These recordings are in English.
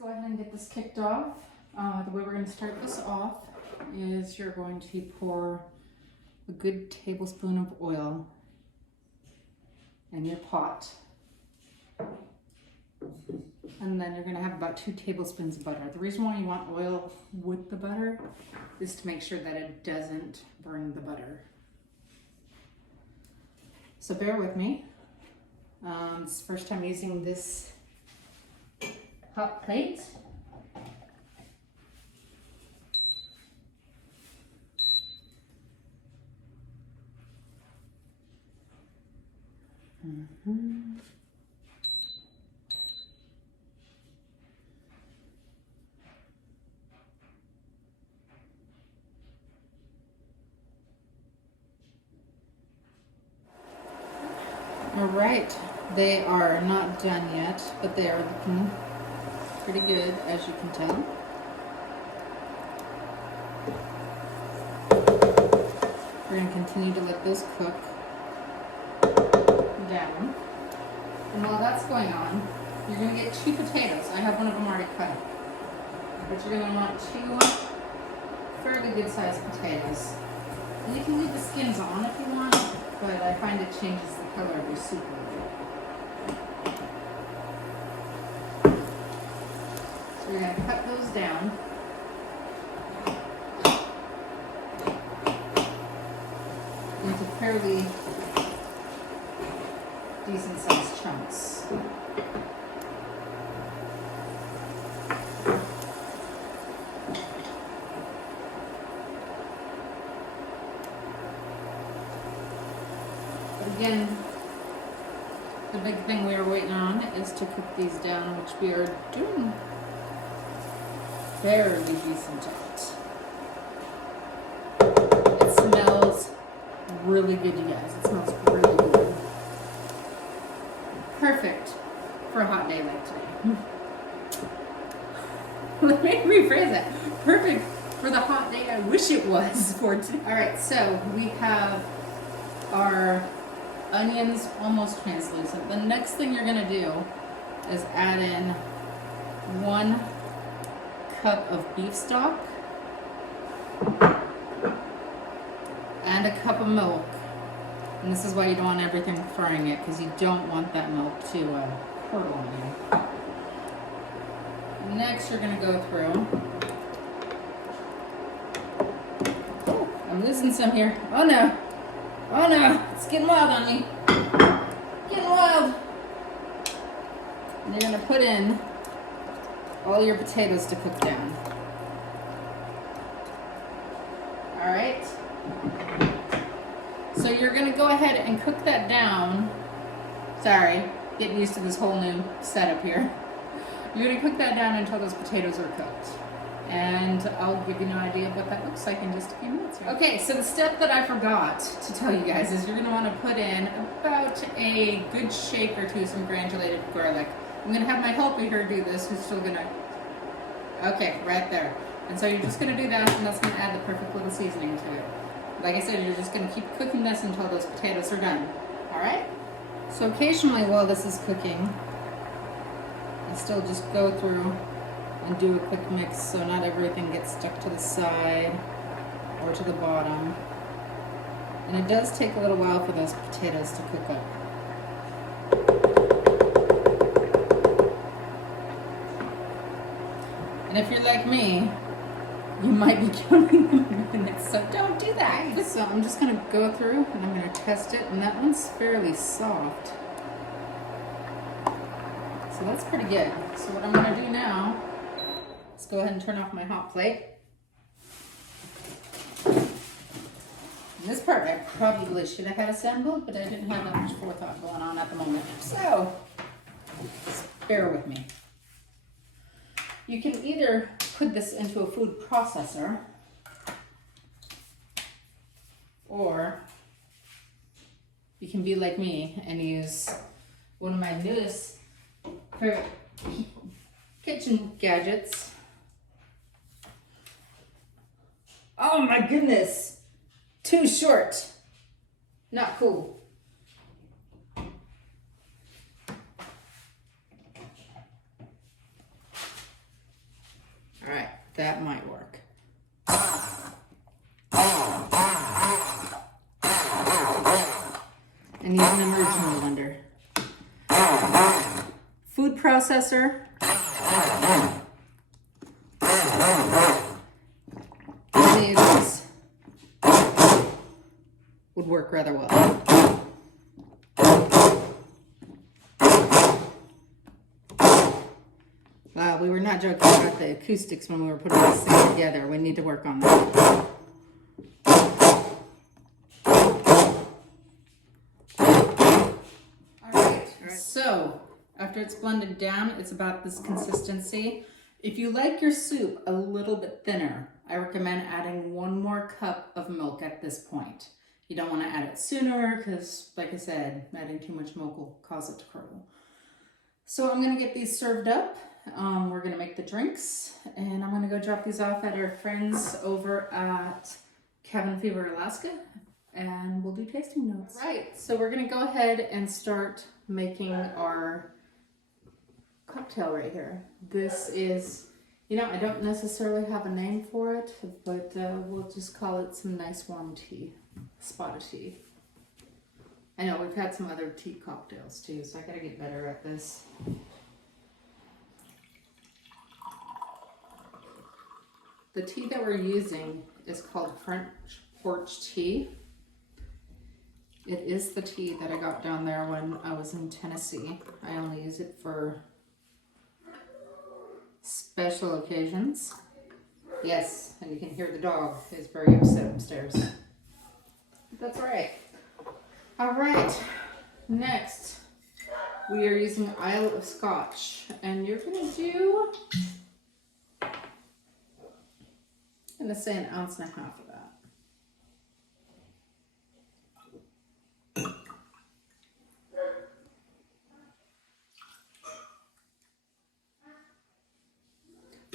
go ahead and get this kicked off. The way we're going to start this off is you're going to pour a good tablespoon of oil in your pot. And then you're going to have about 2 tablespoons of butter. The reason why you want oil with the butter is to make sure that it doesn't burn the butter. So bear with me. It's the first time using this hot plate. All right, they are not done yet, but they are looking pretty good, as you can tell. We're going to continue to let those cook down. And while that's going on, you're going to get 2 potatoes. I have one of them already cut. But you're going to want 2 fairly good sized potatoes. And you can leave the skins on if you want, but I find it changes the color of your soup a little bit. So we're going to cut those down. Into fairly decent sized chunks. But again, the big thing we are waiting on is to cook these down, which we are doing fairly decent at. It smells really good, you guys. It smells really good. Perfect for a hot day like today. Let me rephrase that. Perfect for the hot day I wish it was for today. All right, so we have our onions almost translucent. The next thing you're gonna do is add in 1 cup of beef stock and a cup of milk. And this is why you don't want everything frying it, because you don't want that milk to curdle on you. Next, you're going to go through. Oh, I'm losing some here. Oh no! Oh no! It's getting wild on me. Getting wild! And you're going to put in all your potatoes to cook down. All right? So you're going to go ahead and cook that down. Sorry, getting used to this whole new setup here. You're going to cook that down until those potatoes are cooked. And I'll give you an idea of what that looks like in just a few minutes here. Okay, so the step that I forgot to tell you guys is you're going to want to put in about a good shake or 2 some granulated garlic. I'm going to have my helper here do this, who's still going to... Okay, right there. And so you're just going to do that, and that's going to add the perfect little seasoning to it. Like I said, you're just going to keep cooking this until those potatoes are done. Alright? So occasionally while this is cooking, I still just go through and do a quick mix so not everything gets stuck to the side or to the bottom. And it does take a little while for those potatoes to cook up. And if you're like me, you might be counting minutes, so don't do that. So I'm just going to go through and I'm going to test it, and that one's fairly soft. So that's pretty good. So what I'm going to do now is go ahead and turn off my hot plate. And this part I probably should have had assembled, but I didn't have that much forethought going on at the moment. So just bear with me. You can either put this into a food processor, or you can be like me and use one of my newest favorite kitchen gadgets. Oh my goodness, too short, not cool. That might work. And use an emergency blender. Food processor. Any of these would work rather well. Wow, we were not joking about the acoustics when we were putting this thing together. We need to work on that. All right. So after it's blended down, it's about this consistency. If you like your soup a little bit thinner, I recommend adding 1 more cup of milk at this point. You don't want to add it sooner because, like I said, adding too much milk will cause it to curdle. So I'm going to get these served up. We're going to make the drinks, and I'm going to go drop these off at our friends over at Cabin Fever, Alaska, and we'll do tasting notes. Right, so we're going to go ahead and start making our cocktail right here. This is, you know, I don't necessarily have a name for it, but we'll just call it some nice warm tea, spot of tea. I know we've had some other tea cocktails too, so I gotta get better at this. The tea that we're using is called French porch tea. It is the tea that I got down there when I was in Tennessee. I only use it for special occasions. Yes, and you can hear the dog is very upset upstairs. That's all right. All right, next we are using Isle of Scotch, and you're gonna do, I'm gonna say 1.5 ounces of that.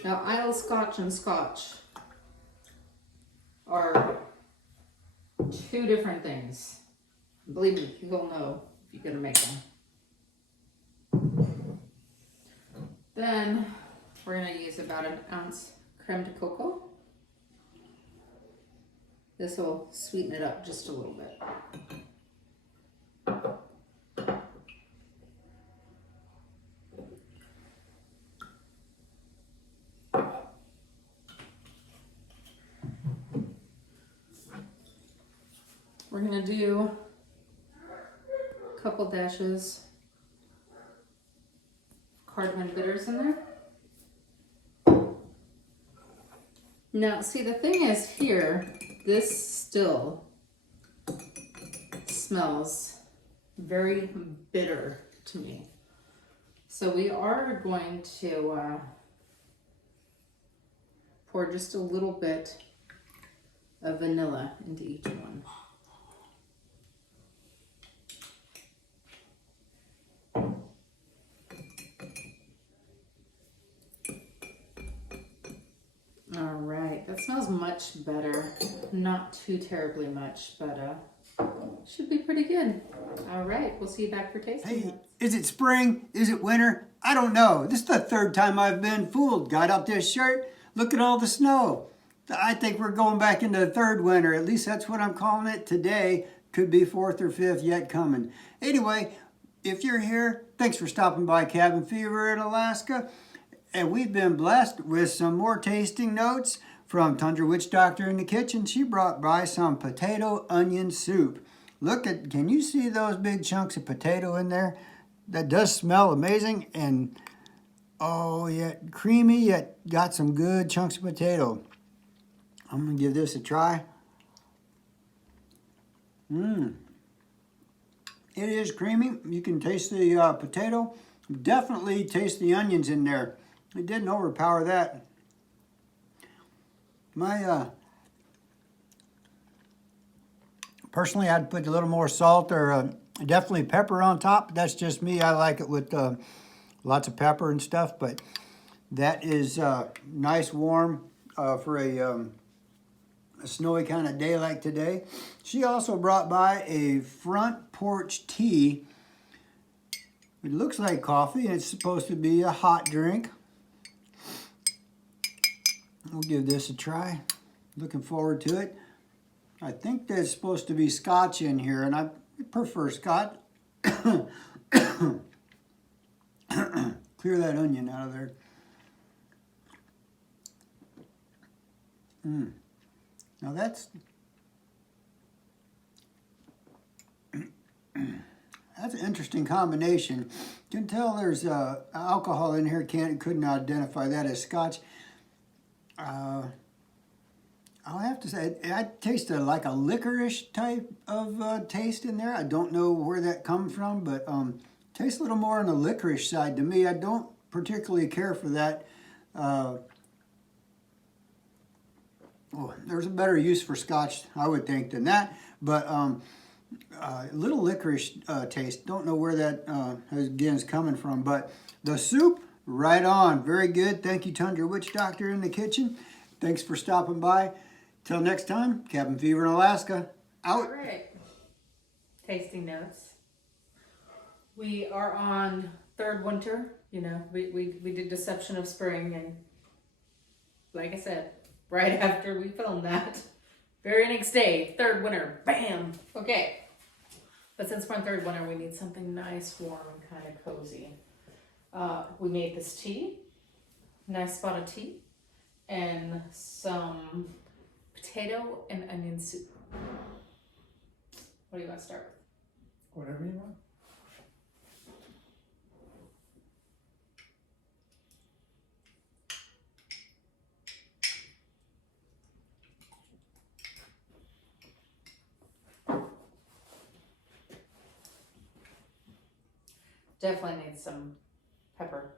Now, Isle Scotch and Scotch are 2 different things. Believe me, you'll know if you're gonna make them. Then we're gonna use about 1 ounce creme de coco. This will sweeten it up just a little bit. We're gonna do a couple dashes of cardamom bitters in there. Now, see, the thing is here, this still smells very bitter to me. So we are going to pour just a little bit of vanilla into each one. All right, that smells much better. Not too terribly much, but should be pretty good. All right, we'll see you back for tasting. Hey, is it spring? Is it winter? I don't know. This is the 3rd time I've been fooled. Got up this shirt, look at all the snow. I think we're going back into the 3rd winter. At least that's what I'm calling it today. Could be 4th or 5th yet coming. Anyway, if you're here, thanks for stopping by Cabin Fever in Alaska. And we've been blessed with some more tasting notes from Tundra Witch Doctor in the kitchen. She brought by some potato onion soup. Look at, can you see those big chunks of potato in there? That does smell amazing, and oh, yet creamy, yet got some good chunks of potato. I'm gonna give this a try. It is creamy. You can taste the potato. Definitely taste the onions in there. It didn't overpower that. Personally, I'd put a little more salt or definitely pepper on top. That's just me. I like it with lots of pepper and stuff. But that is nice, warm for a snowy kind of day like today. She also brought by a front porch tea. It looks like coffee. It's supposed to be a hot drink. We'll give this a try. Looking forward to it. I think there's supposed to be scotch in here, and I prefer scotch. Clear that onion out of there. Now that's an interesting combination. You can tell there's alcohol in here. Couldn't identify that as scotch. I'll have to say, I tasted like a licorice type of taste in there. I don't know where that comes from, but tastes a little more on the licorice side to me. I don't particularly care for that. There's a better use for scotch, I would think, than that. But little licorice taste. Don't know where that again is coming from. But the soup, right on. Very good. Thank you, Tundra Witch Doctor in the kitchen. Thanks for stopping by. Till next time, Cabin Fever in Alaska. Out. All right. Tasting notes. We are on third winter. You know, we did Deception of Spring, and like I said, right after we filmed that, very next day, third winter, bam. Okay. But since we're on third winter, we need something nice, warm, and kind of cozy. We made this tea, nice spot of tea, and some potato and onion soup. What do you want to start with? Whatever you want. Definitely needs some pepper.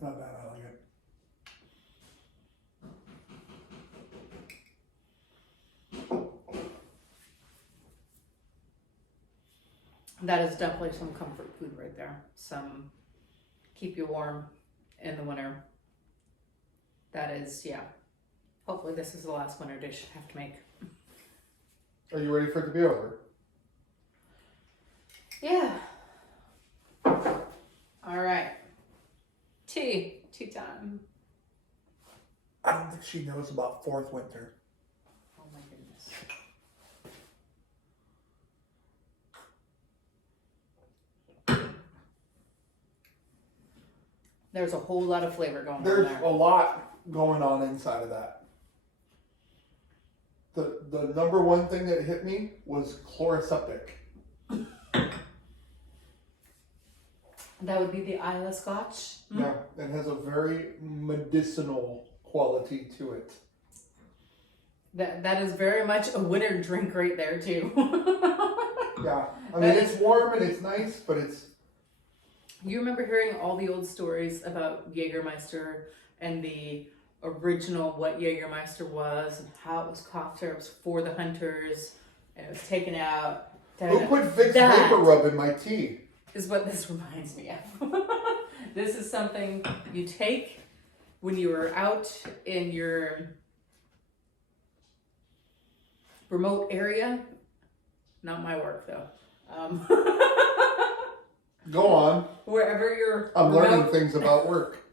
Not bad, I like it. That is definitely some comfort food right there. Some keep you warm in the winter. That is, yeah. Hopefully this is the last winter dish I have to make. Are you ready for it to be over? Yeah. All right. Tea time. I don't think she knows about fourth winter. Oh my goodness. There's a whole lot of flavor going on There's there. a lot going on inside of that. The number one thing that hit me was chloroseptic. That would be the Isla Scotch. Yeah, it has a very medicinal quality to it. That is very much a winter drink right there too. Yeah, I mean it's warm and it's nice, but it's... You remember hearing all the old stories about Jägermeister and the original what Jägermeister was and how it was cough syrups for the hunters and it was taken out. Who put Vicks That Vapor Rub in my tea? is what this reminds me of. This is something you take when you are out in your remote area. Not my work though. Go on. Wherever you're I'm remote. learning things about work.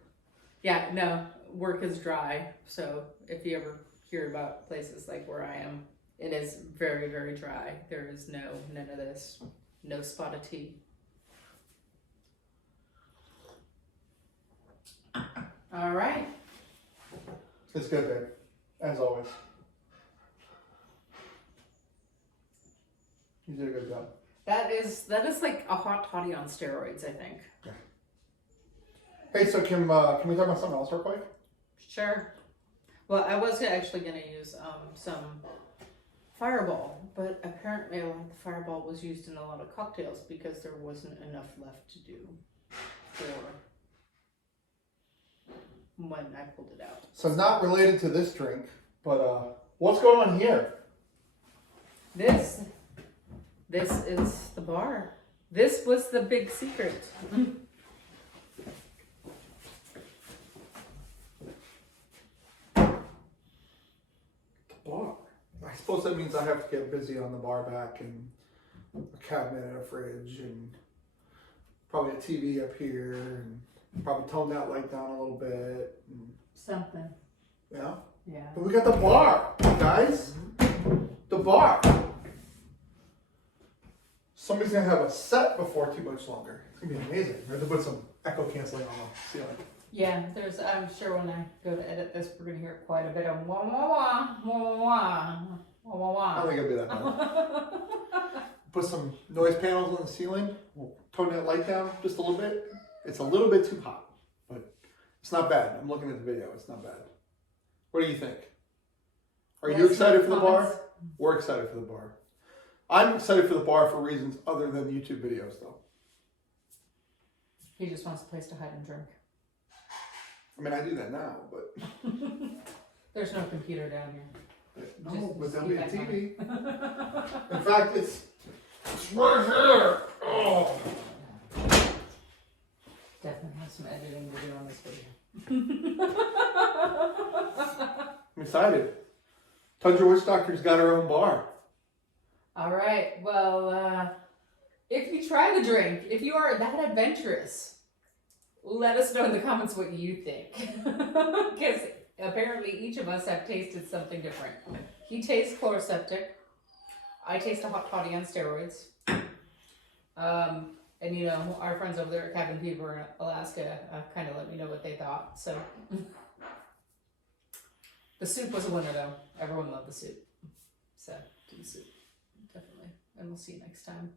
Yeah, no, work is dry. So if you ever hear about places like where I am, it is very, very dry. There is none of this. No spot of tea. All right. It's good, babe. As always. You did a good job. That is like a hot toddy on steroids, I think. Yeah. Hey, so can we talk about something else real quick? Sure. Well, I was actually going to use some Fireball, but apparently a lot of the Fireball was used in a lot of cocktails because there wasn't enough left to do for when I pulled it out. So not related to this drink, but what's going on here? This is the bar. This was the big secret. Bar. I suppose that means I have to get busy on the bar back and a cabinet and a fridge and probably a TV up here and Probably tone that light down a little bit. Something. Yeah. Yeah. But we got the bar, guys. The bar. Somebody's gonna have a set before too much longer. It's gonna be amazing. We have to put some echo canceling on the ceiling. Yeah, I'm sure when I go to edit this, we're gonna hear quite a bit of wah wah wah, wah wah wah, wah I wah don't think it'll be that bad. Put some noise panels on the ceiling. We'll tone that light down just a little bit. It's a little bit too hot, but it's not bad. I'm looking at the video. It's not bad. What do you think? Are you excited for the bar? We're excited for the bar. I'm excited for the bar for reasons other than YouTube videos, though. He just wants a place to hide and drink. I mean, I do that now, but There's no computer down here. no, but there'll keep be a that in TV. In fact, it's right here. Oh. Definitely have some editing to do on this video. I'm excited. Tundra Witch Doctor's got her own bar. All right. Well, if you try the drink, if you are that adventurous, let us know in the comments what you think. Because apparently each of us have tasted something different. He tastes chloroseptic. I taste a hot toddy on steroids. And you know, our friends over there at Cabin Fever in Alaska kind of let me know what they thought. So the soup was a winner, though. Everyone loved the soup. So do the soup, definitely. And we'll see you next time.